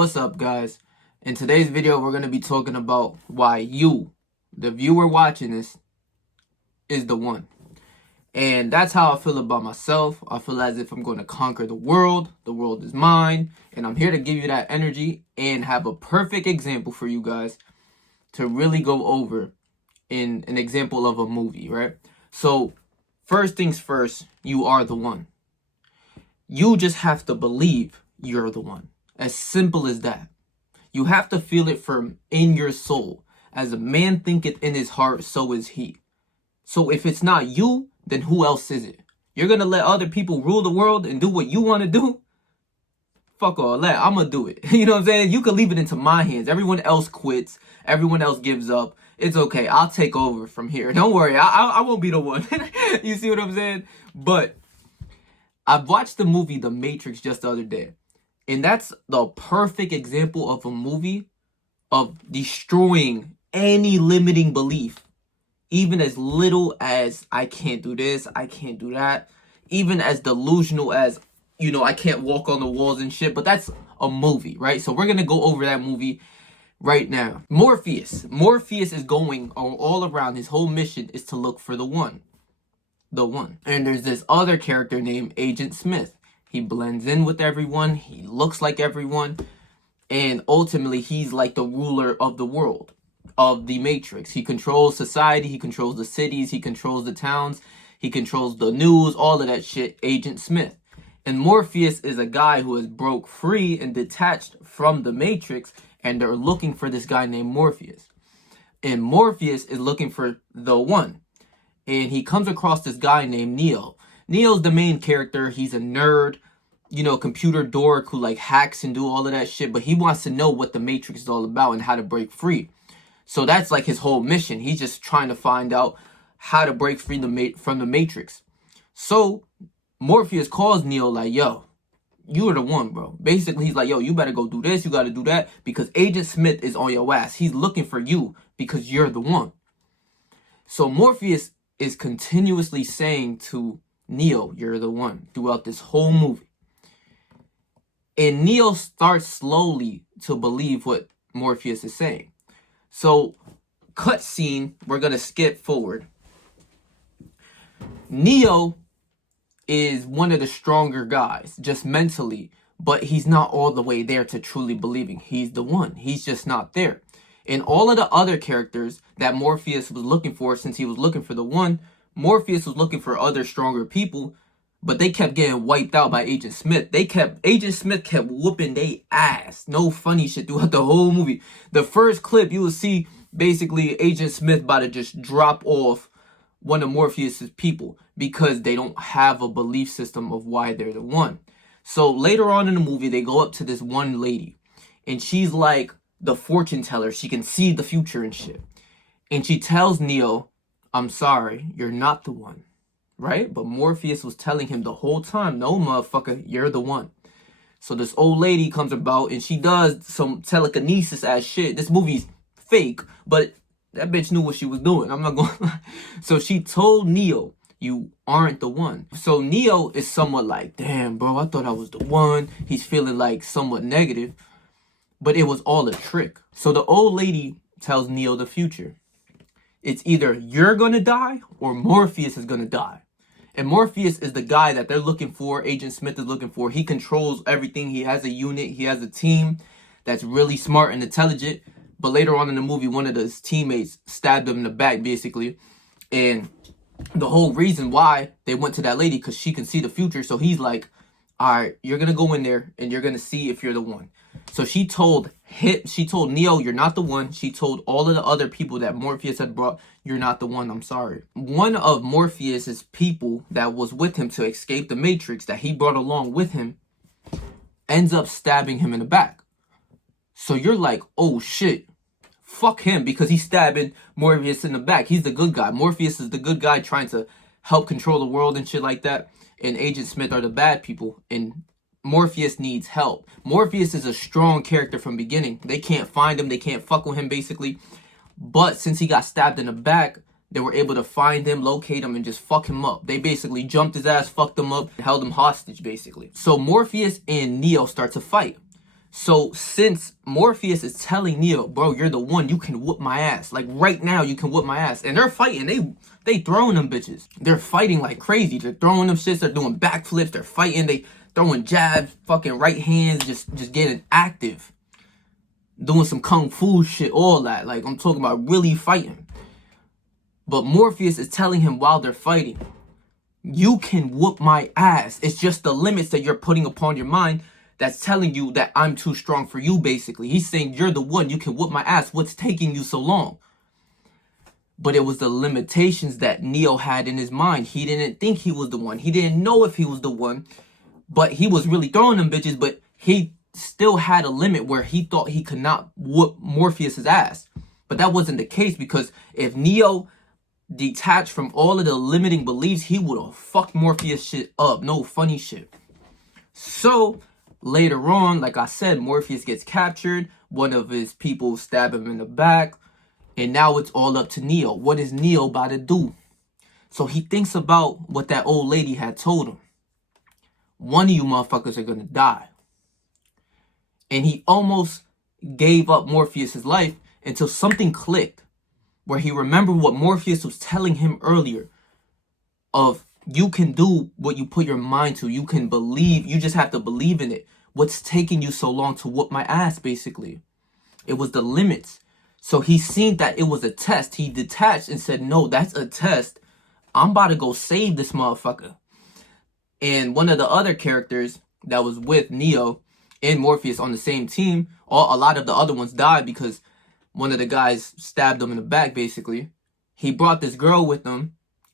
What's up, guys? In today's video, we're going to be talking about why you, the viewer watching this, is the one. And that's how I feel about myself. I feel as if I'm going to conquer the world. The world is mine. And I'm here to give you that energy and have a perfect example for you guys to really go over in an example of a movie, right? So, first things first, you are the one. You just have to believe you're the one. As simple as that. You have to feel it from in your soul. As a man thinketh in his heart, so is he. So if it's not you, then who else is it? You're going to let other people rule the world and do what you want to do? Fuck all that. I'm going to do it. You know what I'm saying? You can leave it into my hands. Everyone else quits. Everyone else gives up. It's okay. I'll take over from here. Don't worry. I won't be the one. You see what I'm saying? But I've watched the movie The Matrix just the other day. And that's the perfect example of a movie of destroying any limiting belief. Even as little as I can't do this, I can't do that. Even as delusional as, I can't walk on the walls and shit. But that's a movie, right? So we're going to go over that movie right now. Morpheus is going all around. His whole mission is to look for the one. The one. And there's this other character named Agent Smith. He blends in with everyone. He looks like everyone. And ultimately, he's like the ruler of the world, of the Matrix. He controls society. He controls the cities. He controls the towns. He controls the news, all of that shit. Agent Smith. And Morpheus is a guy who has broke free and detached from the Matrix. And they're looking for this guy named Morpheus. And Morpheus is looking for the one. And he comes across this guy named Neo. Neo's the main character. He's a nerd, computer dork who like hacks and do all of that shit. But he wants to know what the Matrix is all about and how to break free. So that's like his whole mission. He's just trying to find out how to break free from the Matrix. So Morpheus calls Neo like, yo, you're the one, bro. Basically, he's like, yo, you better go do this. You got to do that because Agent Smith is on your ass. He's looking for you because you're the one. So Morpheus is continuously saying to Neo, you're the one, throughout this whole movie. And Neo starts slowly to believe what Morpheus is saying. So, cutscene, we're going to skip forward. Neo is one of the stronger guys, just mentally, but he's not all the way there to truly believing he's the one. He's just not there. And all of the other characters that Morpheus was looking for, since he was looking for the one, Morpheus was looking for other stronger people, but they kept getting wiped out by Agent Smith. Agent Smith kept whooping they ass. No funny shit throughout the whole movie. The first clip, you will see basically Agent Smith about to just drop off one of Morpheus's people because they don't have a belief system of why they're the one. So later on in the movie, they go up to this one lady, and she's like the fortune teller. She can see the future and shit. And she tells Neo, I'm sorry, you're not the one, right? But Morpheus was telling him the whole time, no, motherfucker, you're the one. So this old lady comes about and she does some telekinesis ass shit. This movie's fake, but that bitch knew what she was doing. I'm not going to lie. So she told Neo, you aren't the one. So Neo is somewhat like, damn, bro, I thought I was the one. He's feeling like somewhat negative, but it was all a trick. So the old lady tells Neo the future. It's either you're going to die or Morpheus is going to die. And Morpheus is the guy that they're looking for. Agent Smith is looking for. He controls everything. He has a unit. He has a team that's really smart and intelligent. But later on in the movie, one of his teammates stabbed him in the back, basically. And the whole reason why they went to that lady, because she can see the future. So he's like, all right, you're going to go in there and you're going to see if you're the one. So she told Neo, you're not the one. She told all of the other people that Morpheus had brought, you're not the one, I'm sorry. One of Morpheus's people that was with him to escape the Matrix that he brought along with him ends up stabbing him in the back. So you're like, oh shit, fuck him because he's stabbing Morpheus in the back. He's the good guy. Morpheus is the good guy trying to help control the world and shit like that. And Agent Smith are the bad people. And Morpheus needs help. Morpheus is a strong character from beginning. They can't find him. They can't fuck with him, basically. But since he got stabbed in the back, they were able to find him, locate him, and just fuck him up. They basically jumped his ass, fucked him up, held him hostage, basically. So Morpheus and Neo start to fight. So since Morpheus is telling Neo, bro, you're the one, you can whoop my ass. Like right now, you can whoop my ass. And they're fighting. They throwing them bitches. They're fighting like crazy. They're throwing them shits. They're doing backflips. They're fighting. They throwing jabs, fucking right hands, just getting active. Doing some kung fu shit, all that. Like, I'm talking about really fighting. But Morpheus is telling him while they're fighting, you can whoop my ass. It's just the limits that you're putting upon your mind that's telling you that I'm too strong for you, basically. He's saying, you're the one, you can whoop my ass. What's taking you so long? But it was the limitations that Neo had in his mind. He didn't think he was the one. He didn't know if he was the one. But he was really throwing them bitches, but he still had a limit where he thought he could not whoop Morpheus's ass. But that wasn't the case, because if Neo detached from all of the limiting beliefs, he would have fucked Morpheus shit up. No funny shit. So later on, like I said, Morpheus gets captured. One of his people stab him in the back. And now it's all up to Neo. What is Neo about to do? So he thinks about what that old lady had told him. One of you motherfuckers are gonna die. And he almost gave up Morpheus's life until something clicked, where he remembered what Morpheus was telling him earlier of, you can do what you put your mind to. You can believe. You just have to believe in it. What's taking you so long to whoop my ass, basically? It was the limits. So he seen that it was a test. He detached and said, no, that's a test. I'm about to go save this motherfucker. And one of the other characters that was with Neo and Morpheus on the same team, a lot of the other ones died because one of the guys stabbed him in the back, basically. He brought this girl with him,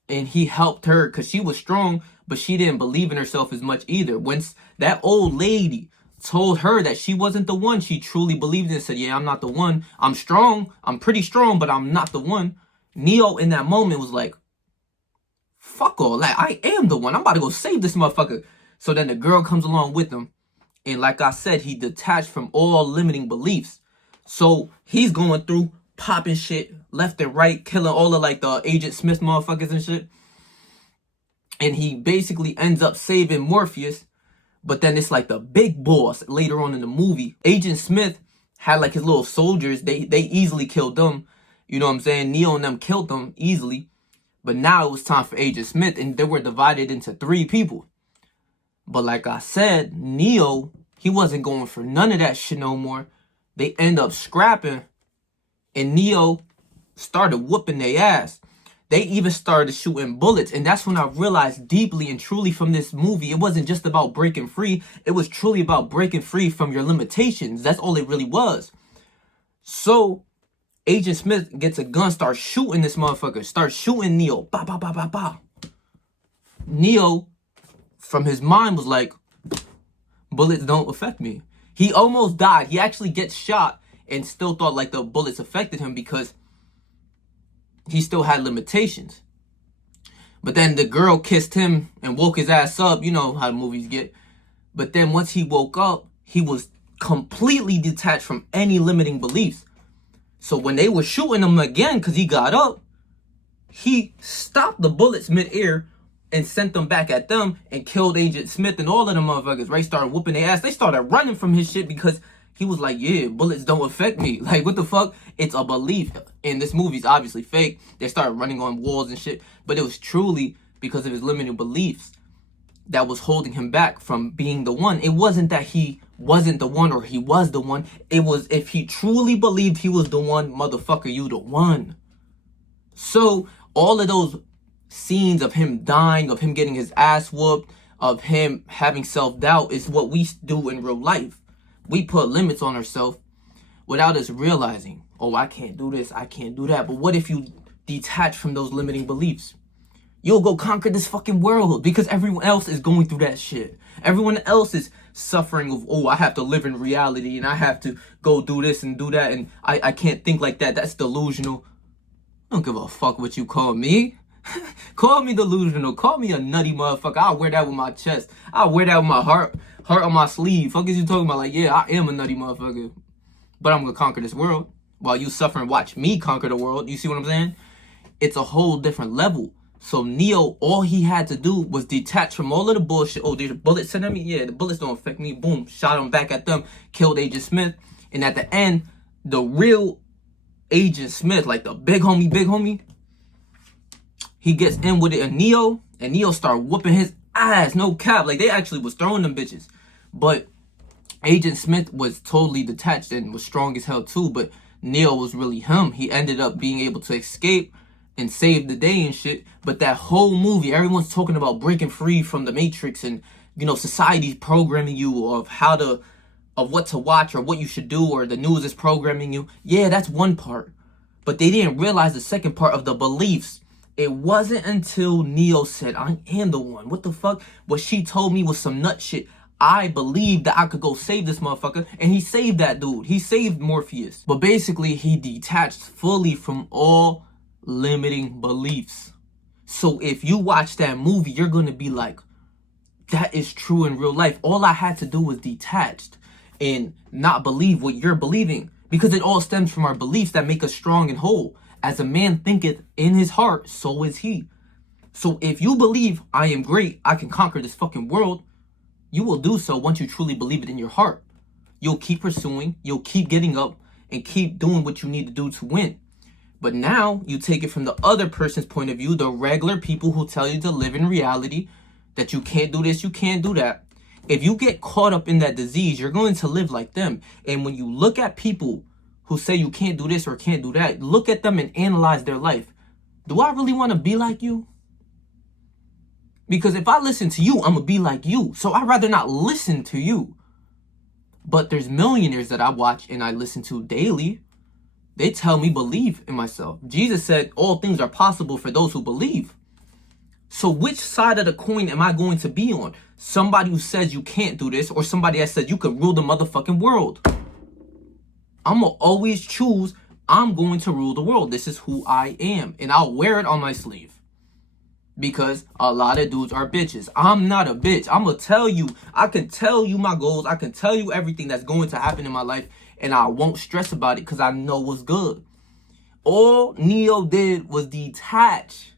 and he helped her because she was strong, but she didn't believe in herself as much either. Once that old lady told her that she wasn't the one, she truly believed it and said, yeah, I'm not the one. I'm strong. I'm pretty strong, but I'm not the one. Neo in that moment was like, fuck all that. I am the one. I'm about to go save this motherfucker. So then the girl comes along with him. And like I said, he detached from all limiting beliefs. So he's going through popping shit left and right, killing all of like the Agent Smith motherfuckers and shit. And he basically ends up saving Morpheus. But then it's like the big boss later on in the movie. Agent Smith had like his little soldiers. They easily killed them. You know what I'm saying? Neo and them killed them easily. But now it was time for Agent Smith. And they were divided into 3 people. But like I said, Neo, he wasn't going for none of that shit no more. They end up scrapping. And Neo started whooping their ass. They even started shooting bullets. And that's when I realized deeply and truly from this movie, it wasn't just about breaking free. It was truly about breaking free from your limitations. That's all it really was. So Agent Smith gets a gun, starts shooting this motherfucker. Starts shooting Neo. Ba, ba, ba, ba, ba. Neo, from his mind, was like, bullets don't affect me. He almost died. He actually gets shot and still thought like the bullets affected him because he still had limitations. But then the girl kissed him and woke his ass up. You know how the movies get. But then once he woke up, he was completely detached from any limiting beliefs. So when they were shooting him again, because he got up, he stopped the bullets midair and sent them back at them and killed Agent Smith and all of them motherfuckers, right? Started whooping their ass. They started running from his shit because he was like, yeah, bullets don't affect me. Like, what the fuck? It's a belief. And this movie's obviously fake. They started running on walls and shit. But it was truly because of his limiting beliefs that was holding him back from being the one. It wasn't that he wasn't the one or he was the one. It was if he truly believed he was the one, motherfucker, you the one. So all of those scenes of him dying, of him getting his ass whooped, of him having self-doubt is what we do in real life. We put limits on ourselves without us realizing, oh, I can't do this, I can't do that. But what if you detach from those limiting beliefs? You'll go conquer this fucking world because everyone else is going through that shit. Everyone else is suffering of, oh, I have to live in reality and I have to go do this and do that and I can't think like that. That's delusional. I don't give a fuck what you call me. Call me delusional. Call me a nutty motherfucker. I'll wear that with my chest. I'll wear that with my heart on my sleeve. Fuck is you talking about? Like, yeah, I am a nutty motherfucker. But I'm going to conquer this world while you suffer and watch me conquer the world. You see what I'm saying? It's a whole different level. So Neo, all he had to do was detach from all of the bullshit. Oh, there's bullets sent at me? Yeah, the bullets don't affect me. Boom, shot him back at them, killed Agent Smith. And at the end, the real Agent Smith, like the big homie, he gets in with it and Neo start whooping his ass. No cap. Like, they actually was throwing them bitches. But Agent Smith was totally detached and was strong as hell too. But Neo was really him. He ended up being able to escape and save the day and shit. But that whole movie, everyone's talking about breaking free from the Matrix and, you know, society's programming you of what to watch or what you should do, or the news is programming you. Yeah, that's one part. But they didn't realize the second part of the beliefs. It wasn't until Neo said, I am the one. What the fuck? What she told me was some nut shit. I believed that I could go save this motherfucker. And he saved that dude. He saved Morpheus. But basically, he detached fully from all limiting beliefs. So if you watch that movie, you're going to be like, that is true in real life. All I had to do was detached and not believe what you're believing. Because it all stems from our beliefs that make us strong and whole. As a man thinketh in his heart, so is he. So if you believe I am great, I can conquer this fucking world, you will do so once you truly believe it in your heart. You'll keep pursuing, you'll keep getting up, and keep doing what you need to do to win. But now you take it from the other person's point of view, the regular people who tell you to live in reality, that you can't do this, you can't do that. If you get caught up in that disease, you're going to live like them. And when you look at people who say you can't do this or can't do that, look at them and analyze their life. Do I really want to be like you? Because if I listen to you, I'm going to be like you. So I'd rather not listen to you. But there's millionaires that I watch and I listen to daily. They tell me believe in myself. Jesus said all things are possible for those who believe. So which side of the coin am I going to be on? Somebody who says you can't do this, or somebody that says you could rule the motherfucking world? I'm going to always choose, I'm going to rule the world. This is who I am. And I'll wear it on my sleeve. Because a lot of dudes are bitches. I'm not a bitch. I'm going to tell you. I can tell you my goals. I can tell you everything that's going to happen in my life. And I won't stress about it because I know what's good. All Neo did was detach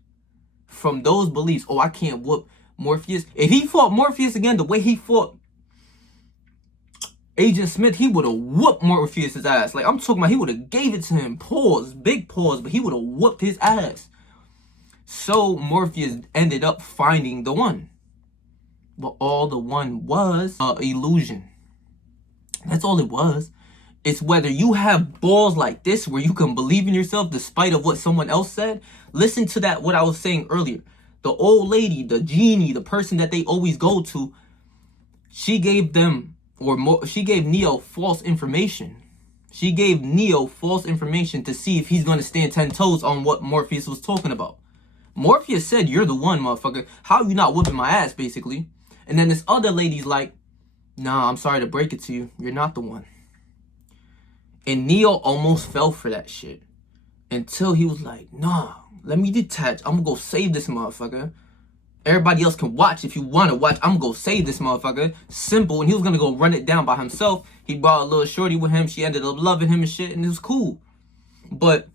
from those beliefs. Oh, I can't whoop Morpheus. If he fought Morpheus again the way he fought Agent Smith, he would have whooped Morpheus' ass. Like, I'm talking about, he would have gave it to him. Pause, big pause, but he would have whooped his ass. So Morpheus ended up finding the one. But all the one was an illusion. That's all it was. It's whether you have balls like this where you can believe in yourself despite of what someone else said. Listen to that, what I was saying earlier. The old lady, the genie, the person that they always go to, she gave them, she gave Neo false information. She gave Neo false information to see if he's going to stand 10 toes on what Morpheus was talking about. Morpheus said, you're the one, motherfucker. How are you not whooping my ass, basically? And then this other lady's like, nah, I'm sorry to break it to you. You're not the one. And Neo almost fell for that shit. Until he was like, nah, let me detach. I'm gonna go save this motherfucker. Everybody else can watch if you want to watch. I'm gonna go save this motherfucker. Simple. And he was gonna go run it down by himself. He brought a little shorty with him. She ended up loving him and shit. And it was cool. But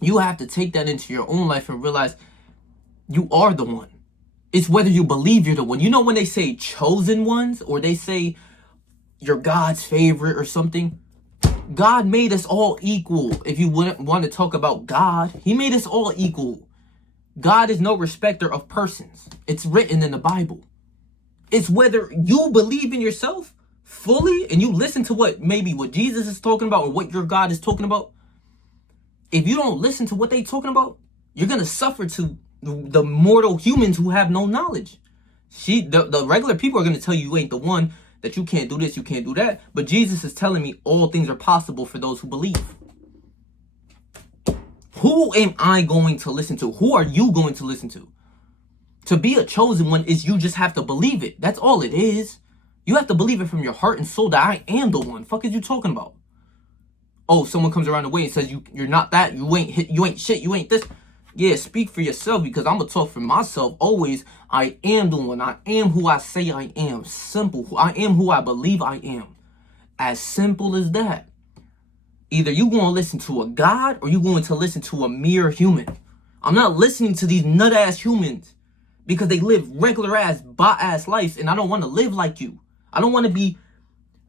you have to take that into your own life and realize you are the one. It's whether you believe you're the one. You know when they say chosen ones, or they say you're God's favorite or something? God made us all equal. If you wouldn't want to talk about God, he made us all equal. God is no respecter of persons. It's written in the Bible. It's whether you believe in yourself fully and you listen to what Jesus is talking about or what your God is talking about. If you don't listen to what they're talking about, you're going to suffer to the mortal humans who have no knowledge. The regular people are going to tell you ain't the one, that you can't do this, you can't do that. But Jesus is telling me all things are possible for those who believe. Who am I going to listen to? Who are you going to listen to? To be a chosen one is you just have to believe it. That's all it is. You have to believe it from your heart and soul that I am the one. Fuck is you talking about? Oh, someone comes around the way and says you're not that, you ain't shit, you ain't this. Yeah, speak for yourself, because I'm going to talk for myself always. I am the one. I am who I say I am. Simple. I am who I believe I am. As simple as that. Either you going to listen to a God or you going to listen to a mere human. I'm not listening to these nut-ass humans because they live regular-ass, bot-ass lives, and I don't want to live like you. I don't want to be,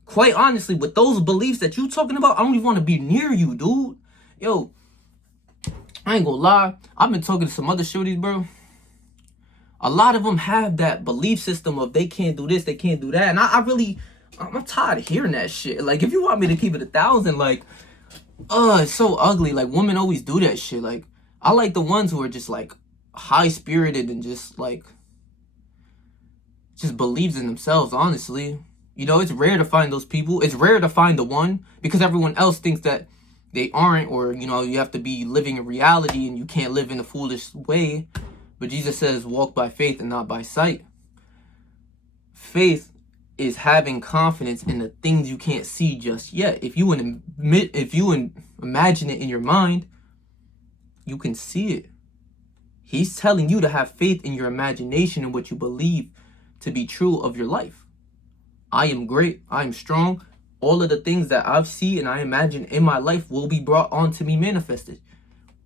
quite honestly, with those beliefs that you talking about, I don't even want to be near you, dude. Yo, I ain't gonna lie. I've been talking to some other shorties, bro. A lot of them have that belief system of they can't do this, they can't do that. And I'm tired of hearing that shit. Like, if you want me to keep it 1,000, like, it's so ugly. Like, women always do that shit. Like, I like the ones who are just, like, high-spirited and just, like, just believes in themselves, honestly. You know, it's rare to find those people. It's rare to find the one because everyone else thinks that they aren't, or, you know, you have to be living in reality and you can't live in a foolish way. But Jesus says, walk by faith and not by sight. Faith is having confidence in the things you can't see just yet. If you imagine it in your mind, you can see it. He's telling you to have faith in your imagination and what you believe to be true of your life. I am great. I am strong. All of the things that I've seen and I imagine in my life will be brought on to me manifested.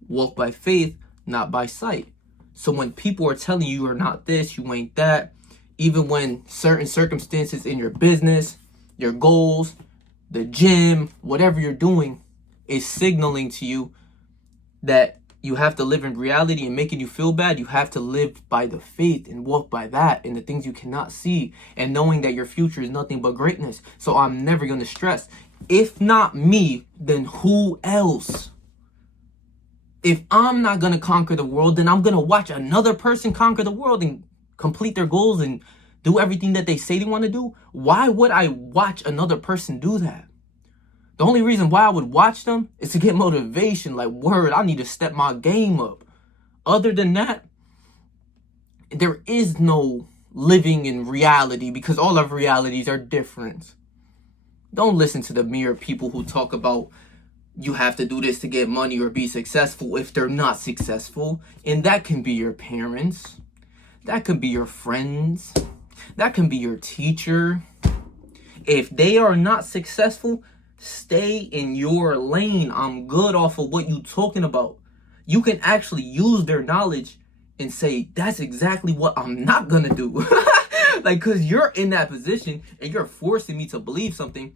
Walk by faith, not by sight. So when people are telling you you're not this, you ain't that, even when certain circumstances in your business, your goals, the gym, whatever you're doing is signaling to you that you have to live in reality and making you feel bad, you have to live by the faith and walk by that and the things you cannot see and knowing that your future is nothing but greatness. So I'm never going to stress. If not me, then who else? If I'm not going to conquer the world, then I'm going to watch another person conquer the world and complete their goals and do everything that they say they want to do. Why would I watch another person do that? The only reason why I would watch them is to get motivation. Like, word, I need to step my game up. Other than that, there is no living in reality because all of realities are different. Don't listen to the mere people who talk about you have to do this to get money or be successful if they're not successful. And that can be your parents. That could be your friends. That can be your teacher. If they are not successful, stay in your lane. I'm good off of what you talking about. You can actually use their knowledge and say, that's exactly what I'm not gonna do. Like, cause you're in that position and you're forcing me to believe something,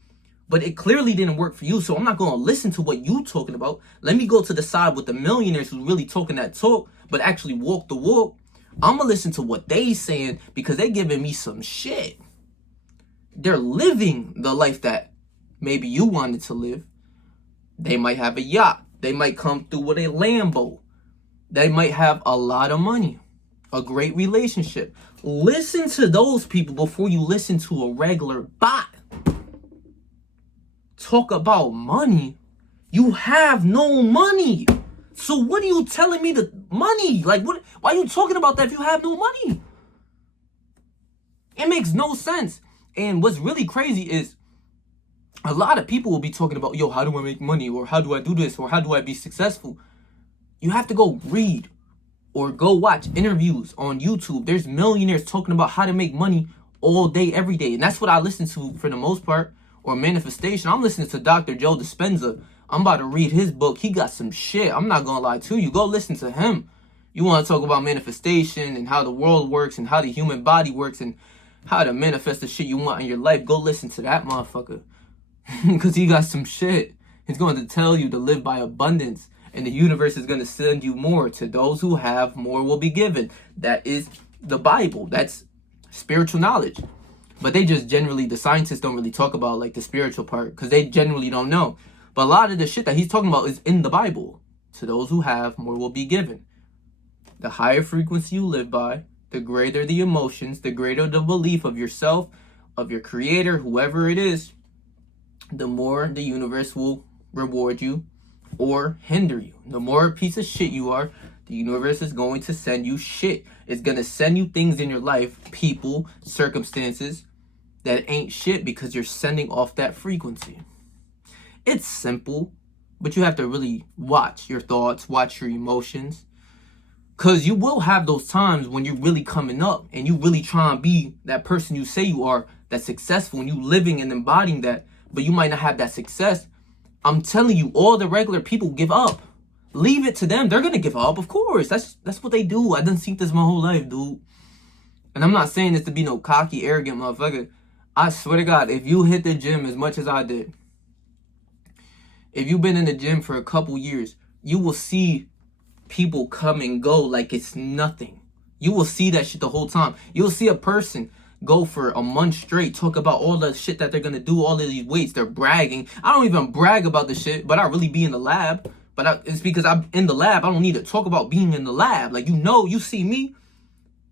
but it clearly didn't work for you. So I'm not gonna listen to what you talking about. Let me go to the side with the millionaires who's really talking that talk, but actually walk the walk. I'm gonna listen to what they saying because they giving me some shit. They're living the life that maybe you wanted to live. They might have a yacht. They might come through with a Lambo. They might have a lot of money, a great relationship. Listen to those people before you listen to a regular bot. Talk about money. You have no money. So what are you telling me the money? Like, what? Why are you talking about that if you have no money? It makes no sense. And what's really crazy is a lot of people will be talking about, yo, how do I make money? Or how do I do this? Or how do I be successful? You have to go read or go watch interviews on YouTube. There's millionaires talking about how to make money all day, every day. And that's what I listen to for the most part. Or manifestation. I'm listening to Dr. Joe Dispenza. I'm about to read his book. He got some shit. I'm not going to lie to you. Go listen to him. You want to talk about manifestation and how the world works and how the human body works and how to manifest the shit you want in your life. Go listen to that motherfucker. Because he got some shit. He's going to tell you to live by abundance. And the universe is going to send you more. To those who have, more will be given. That is the Bible. That's spiritual knowledge. But they just generally, the scientists don't really talk about like the spiritual part because they generally don't know. But a lot of the shit that he's talking about is in the Bible. To those who have, more will be given. The higher frequency you live by, the greater the emotions, the greater the belief of yourself, of your creator, whoever it is, the more the universe will reward you or hinder you. The more a piece of shit you are, the universe is going to send you shit. It's going to send you things in your life, people, circumstances that ain't shit because you're sending off that frequency. It's simple, but you have to really watch your thoughts, watch your emotions. Because you will have those times when you're really coming up and you really try and be that person you say you are, that's successful, and you living and embodying that, but you might not have that success. I'm telling you, all the regular people give up. Leave it to them. They're gonna give up, of course. That's what they do. I done seen this my whole life, dude. And I'm not saying this to be no cocky, arrogant motherfucker. I swear to God, if you hit the gym as much as I did, if you've been in the gym for a couple years, you will see people come and go like it's nothing. You will see that shit the whole time. You'll see a person go for a month straight, talk about all the shit that they're gonna do, all of these weights, they're bragging. I don't even brag about the shit, but I really be in the lab. But it's because I'm in the lab. I don't need to talk about being in the lab. Like, you see me,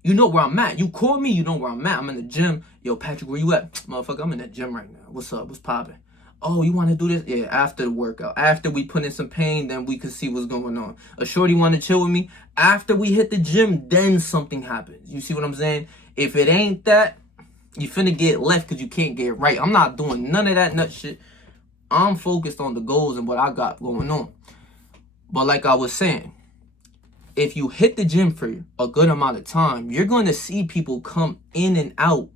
you know where I'm at. You call me, you know where I'm at. I'm in the gym. Yo, Patrick, where you at? Motherfucker, I'm in the gym right now. What's up? What's popping? Oh, you want to do this? Yeah, after the workout. After we put in some pain, then we can see what's going on. A shorty want to chill with me? After we hit the gym, then something happens. You see what I'm saying? If it ain't that, you finna get left because you can't get right. I'm not doing none of that nut shit. I'm focused on the goals and what I got going on. But like I was saying, if you hit the gym for a good amount of time, you're going to see people come in and out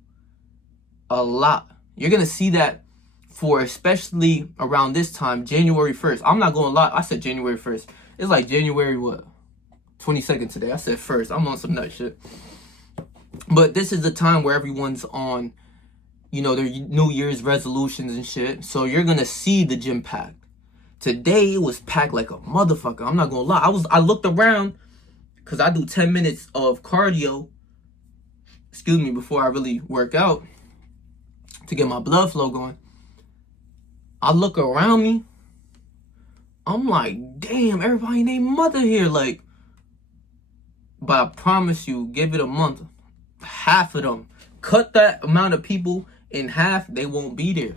a lot. You're going to see that for especially around this time, January 1st. I'm not going to lie. I said January 1st. It's like January what? 22nd today. I said 1st. I'm on some nut shit. But this is the time where everyone's on, you know, their New Year's resolutions and shit. So you're going to see the gym packed. Today, it was packed like a motherfucker. I'm not going to lie. I looked around because I do 10 minutes of cardio, before I really work out to get my blood flow going. I look around me. I'm like, damn, everybody named Mother here. Like, but I promise you, give it a month. Half of them. Cut that amount of people in half, they won't be there.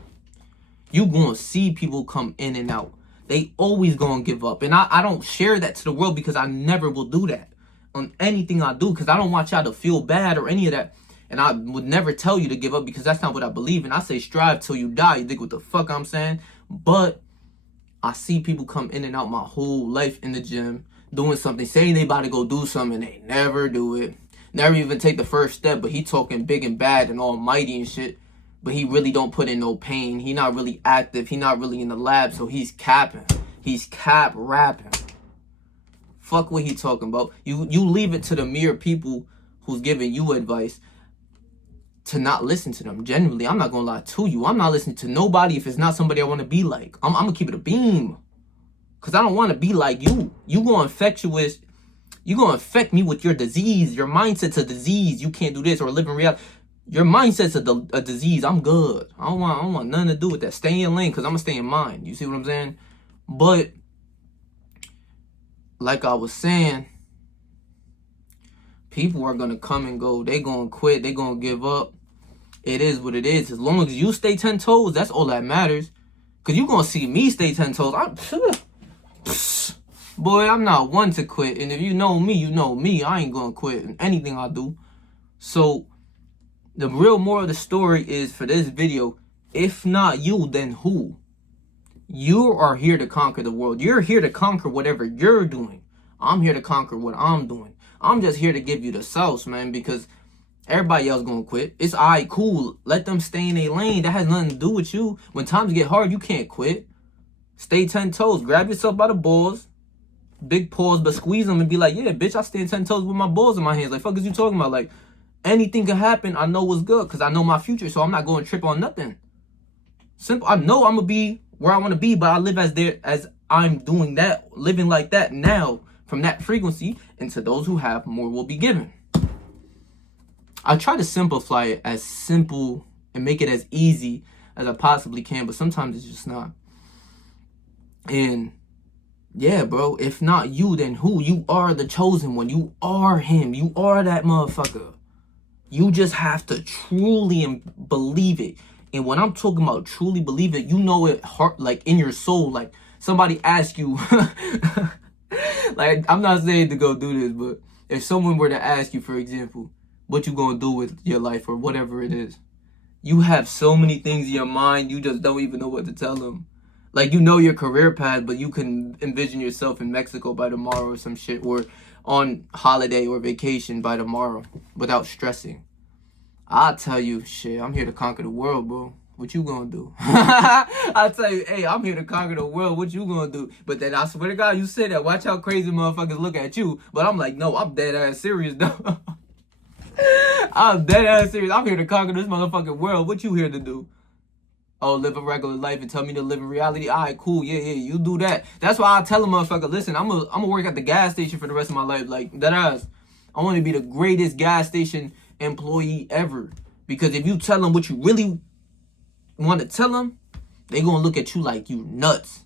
You gonna see people come in and out. They always gonna give up. And I don't share that to the world because I never will do that on anything I do, because I don't want y'all to feel bad or any of that. And I would never tell you to give up because that's not what I believe in. I say strive till you die. You think what the fuck I'm saying? But I see people come in and out my whole life in the gym doing something, saying they about to go do something, and they never do it. Never even take the first step, but he talking big and bad and almighty and shit. But he really don't put in no pain. He not really active. He not really in the lab, so he's capping. He's cap rapping. Fuck what he talking about. You leave it to the mere people who's giving you advice to not listen to them. Genuinely, I'm not gonna lie to you. I'm not listening to nobody if it's not somebody I want to be like. I'm gonna keep it a beam. Because I don't want to be like you. You gonna affect me with your disease. Your mindset's a disease. You can't do this or live in reality. Your mindset's a disease. I'm good. I don't want nothing to do with that. Stay in your lane because I'm going to stay in mine. You see what I'm saying? But, like I was saying, people are going to come and go. They going to quit. They going to give up. It is what it is. As long as you stay 10 toes, that's all that matters. Because you going to see me stay 10 toes. Boy, I'm not one to quit. And if you know me, you know me. I ain't going to quit in anything I do. So, the real moral of the story is, for this video, if not you, then who? You are here to conquer the world. You're here to conquer whatever you're doing. I'm here to conquer what I'm doing. I'm just here to give you the sauce, man, because everybody else gonna quit. It's alright, cool. Let them stay in their lane. That has nothing to do with you. When times get hard, you can't quit. Stay 10 toes. Grab yourself by the balls. Big paws, but squeeze them and be like, yeah, bitch, I stand 10 toes with my balls in my hands. Like, fuck is you talking about? Like, anything can happen. I know what's good because I know my future, so I'm not going to trip on nothing. Simple. I know I'm going to be where I want to be, but I live as I'm doing that, living like that now from that frequency, and to those who have, more will be given. I try to simplify it as simple and make it as easy as I possibly can, but sometimes it's just not. And yeah, bro, if not you, then who? You are the chosen one. You are him. You are that motherfucker. You just have to truly believe it. And when I'm talking about truly believe it, you know it heart, like in your soul. Like somebody asks you, like I'm not saying to go do this, but if someone were to ask you, for example, what you gonna do with your life or whatever it is, you have so many things in your mind, you just don't even know what to tell them. Like, you know your career path, but you can envision yourself in Mexico by tomorrow or some shit, or on holiday or vacation by tomorrow without stressing. I'll tell you, shit, I'm here to conquer the world, bro. What you gonna do? I tell you, hey, I'm here to conquer the world. What you gonna do? But then I swear to God, you say that. Watch how crazy motherfuckers look at you. But I'm like, no, I'm dead ass serious though. I'm dead ass serious. I'm here to conquer this motherfucking world. What you here to do? Oh, live a regular life and tell me to live in reality. All right, cool. Yeah, you do that. That's why I tell a motherfucker, listen, I'm gonna work at the gas station for the rest of my life. Like, that ass. I want to be the greatest gas station employee ever. Because if you tell them what you really want to tell them, they gonna look at you like you nuts.